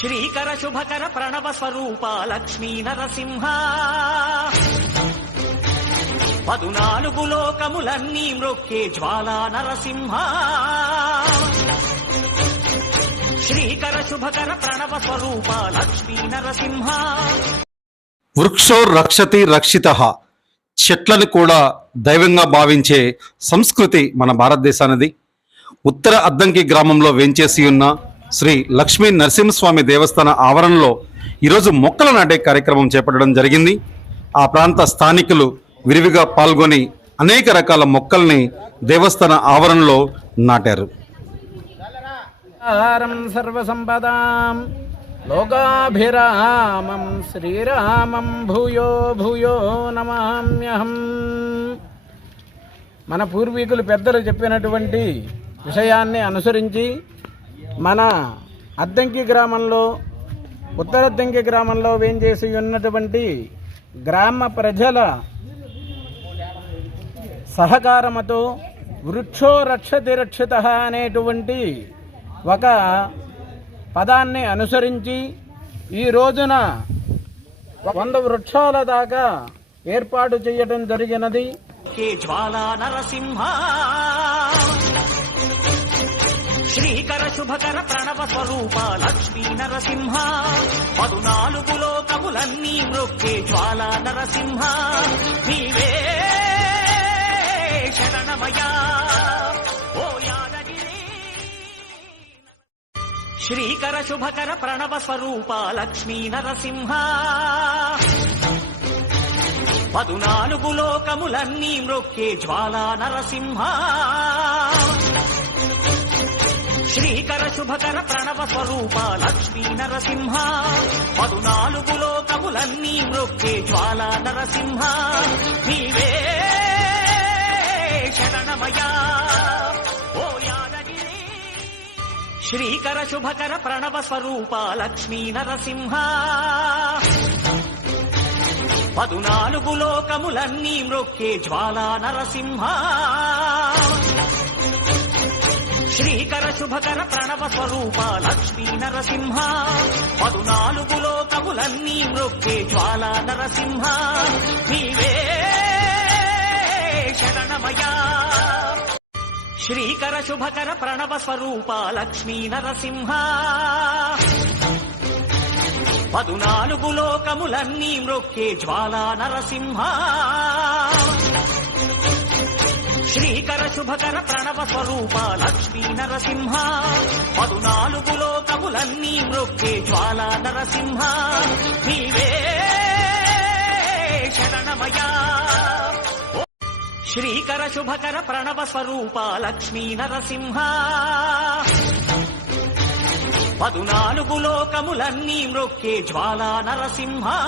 శ్రీకర శుభకర ప్రణవ స్వరూప లక్ష్మీ నరసింహ 14 లోకములన్నీ మ్రొక్కే జ్వాలా నరసింహ శ్రీకర శుభకర ప్రణవ స్వరూప లక్ష్మీ నరసింహ. వృక్షో రక్షతి రక్షితః, చెట్లను కూడా దైవంగా భావించే సంస్కృతి మన భారతదేశానిది. ఉత్తర అద్దంకి గ్రామంలో వేంచేసి ఉన్న శ్రీ లక్ష్మీ నరసింహస్వామి దేవస్థాన ఆవరణలో ఈరోజు మొక్కలు నాటే కార్యక్రమం చేపట్టడం జరిగింది. ఆ ప్రాంత స్థానికులు విరివిగా పాల్గొని అనేక రకాల మొక్కల్ని దేవస్థాన ఆవరణలో నాటారు. సర్వసంపదాం లోకాభిరామం శ్రీరామం భూయో భూయో నమామ్యహం. మన పూర్వీకులు పెద్దలు చెప్పినటువంటి విషయాన్ని అనుసరించి మన అద్దంకి గ్రామంలో ఉత్తర అద్దంకి గ్రామంలో వేంచేసి ఉన్నటువంటి గ్రామ ప్రజల సహకారముతో వృక్షో రక్షతి రక్షితః అనేటువంటి ఒక పదాన్ని అనుసరించి ఈ రోజున 100 వృక్షాల దాకా ఏర్పాటు చేయడం జరిగినది. జ్వాలా నరసింహ శ్రీకర శుభకర ప్రణవ స్వరూప లక్ష్మీ నరసింహ 14 లోకములన్నీ మ్రొక్కే జ్వాలా నరసింహ నీవే శరణమయా ఓ యాదగిరి. శ్రీకర శుభకర ప్రణవ స్వరూప లక్ష్మీ నరసింహ 14 లోకములన్నీ మ్రొక్కే జ్వాలా నరసింహ శ్రీకర శుభకర ప్రణవ స్వరూప లక్ష్మీ నరసింహ 14 లోకములన్నీ మ్రొక్కే జ్వాలా నరసింహ నీవే శరణమయా ఓ యాదగిరి. శ్రీకర శుభకర ప్రణవ స్వరూప లక్ష్మీ నరసింహ 14 లోకములన్నీ మ్రొక్కే జ్వాలా నరసింహ శ్రీకర శుభకర ప్రణవ స్వరూప లక్ష్మీ నరసింహ 14 లోకములన్నీ మ్రొక్కే జ్వాలా నరసింహ నీవే శరణమయా. శ్రీకర శుభకర ప్రణవ స్వరూప లక్ష్మీ నరసింహ 14 లోకములన్నీ మ్రొక్కే జ్వాలా నరసింహ శ్రీకర శుభకర ప్రణవ స్వరూప లక్ష్మీ నరసింహ 14 లోకములన్నీ మ్రొక్కే జ్వాలా నరసింహ నీవే శరణమయా. శ్రీకర శుభకర ప్రణవ స్వరూప లక్ష్మీ నరసింహ 14 లోకములన్నీ మ్రొక్కే జ్వాలా నరసింహ